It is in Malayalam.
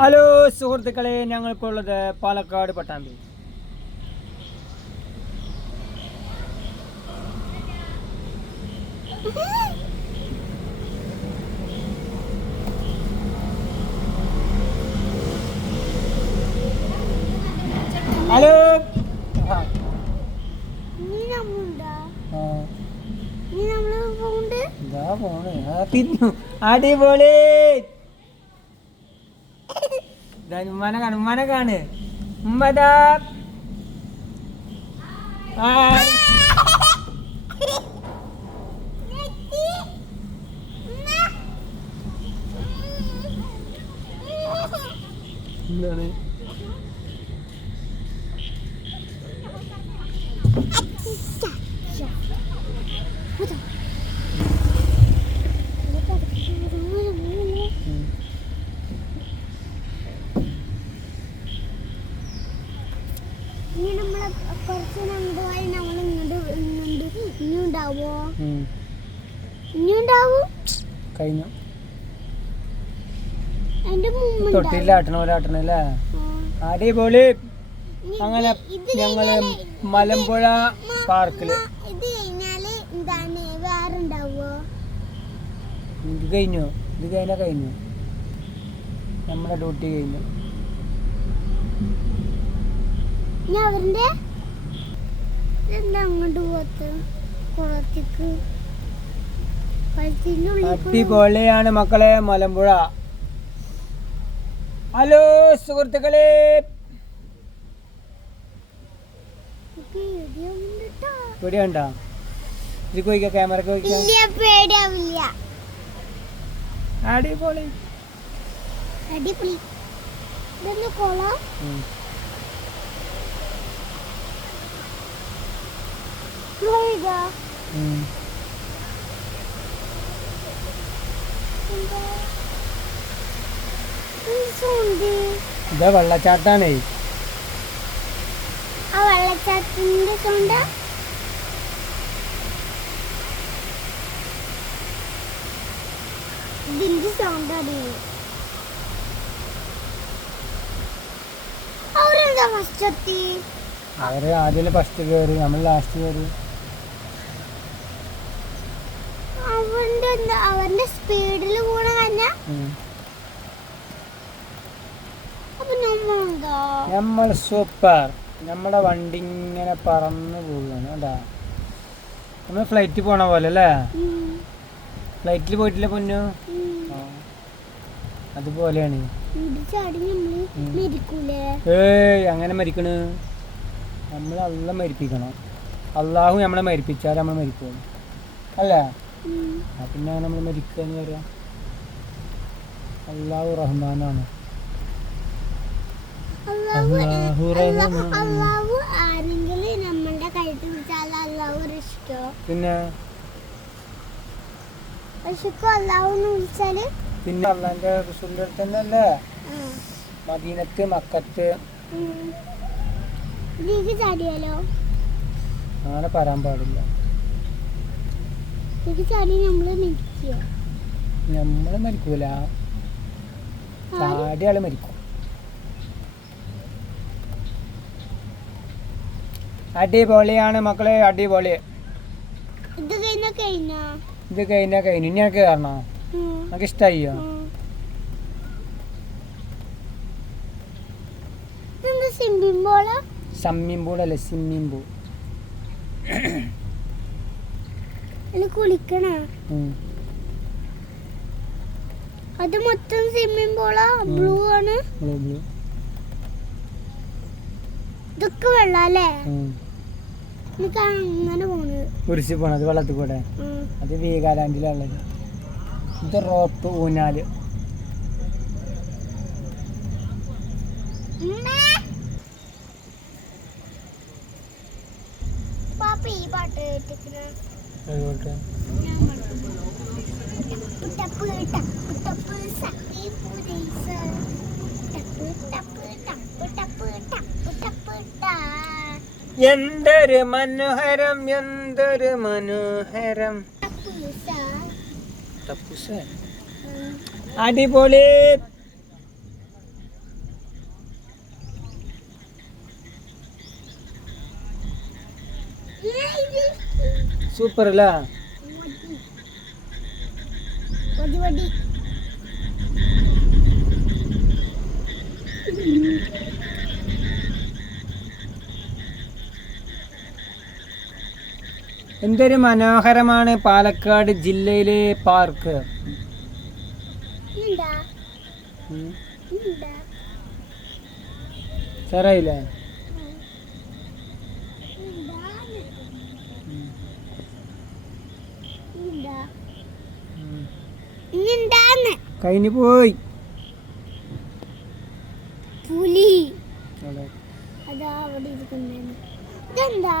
ഹലോ സുഹൃത്തുക്കളെ, ഞങ്ങളിപ്പോൾ ഉള്ളത് പാലക്കാട് പട്ടാമ്പി. ഹലോ അടിപൊളി. ഉമ്മനെ കാണ് ഉമ്മതാ. എന്താണ് കഴിഞ്ഞു? തൊട്ടിലാട്ടണല്ലേ? അടിപൊളി. അങ്ങനെ ഞങ്ങള് മലമ്പുഴ പാർക്കില് ഇത് കഴിഞ്ഞു. നമ്മുടെ ഡ്യൂട്ടി കഴിഞ്ഞു. അടിപൊളിയാണ് മക്കളെ മലമ്പുഴ. ഹലോ സുഹൃത്തുക്കളെ, പേടിയുണ്ടോ? ഇത് പോയിക്ക, ക്യാമറക്ക് പോയിക്ക. അടിപൊളി. ഇതാ വെള്ളച്ചാട്ടാണേ. വെള്ളച്ചാട്ടത്തിന്റെ സൗണ്ട് ഇതിന്റെ സൗണ്ട് അറിയോ? അവരെന്താ ഫസ്റ്റ് എത്തി? അവര് ആദ്യം ഫസ്റ്റ് കയറി, നമ്മൾ ലാസ്റ്റ് കയറി. അവന്റെ സ്പീഡിൽ പോണ കഴിഞ്ഞ നമ്മൾ സൂപ്പർ. നമ്മുടെ വണ്ടി ഇങ്ങനെ പറന്ന് പോവുകയാണ് കേട്ടാ. നമ്മൾ ഫ്ലൈറ്റിൽ പോണ പോലെ അല്ലേ? ഫ്ലൈറ്റിൽ പോയിട്ടില്ല പൊന്നു? അതുപോലെയാണ്. ഏയ് അങ്ങനെ മരിക്കണ്? നമ്മൾ അള്ള മരിപ്പിക്കണം. അള്ളാഹു നമ്മളെ മരിപ്പിച്ചാൽ നമ്മൾ മരിക്കണം അല്ലേ? പിന്നെ നമ്മൾ മരിക്കുക എന്ന് പറയാം. അള്ളാഹു റഹ്മാനാണ്. പിന്നെ പിന്നെ അള്ളാന്റെ റസൂലിന്റെ അടുത്ത് തന്നെയല്ലേ മദീനത്ത് മക്കത്ത്. അങ്ങനെ പറയാൻ പാടില്ല. നമ്മള് മരിക്കൂല, ചാടിയാള് മരിക്കും. അടിപൊളിയാണ് മക്കളെ, അടിപൊളി. ഇത് കഴിഞ്ഞ കഴിഞ്ഞു. ഇനി എനിക്ക് കയറണോ? നമുക്ക് ഇഷ്ടായിയോ? സ്വിമ്മിംഗ് പൂളല്ലേ? സ്വിമ്മിംഗ് പൂൾ കുളിക്കണ അത് മൊത്തം സ്വിമ്മിംഗ് പൂളാ? ബ്ലൂ ആണ്. ഇതൊക്കെ വെള്ളല്ലേ? അങ്ങനെ കുരിശി പോണത് വെള്ളത്തിൽ കൂടെ. അത് വീഗാലാൻഡിലുള്ളത്. ഇത് റോപ്പ് ഊഞ്ഞാല്. ഈ പാട്ട് എന്തൊരു മനോഹരം, എന്തൊരു മനോഹരം. അടിപൊളി. സൂപ്പർ അല്ലേ? വടി വടി എന്തൊരു മനോഹരമാണ് പാലക്കാട് ജില്ലയിലെ പാർക്ക്. ഉണ്ടാ ഉണ്ടാ സാറായില്ലേ? കഴിഞ്ഞു പോയി. പുലി അവിടെ അതാ അവിടെ ഇരിക്കുന്നേ. ഇതെന്താ?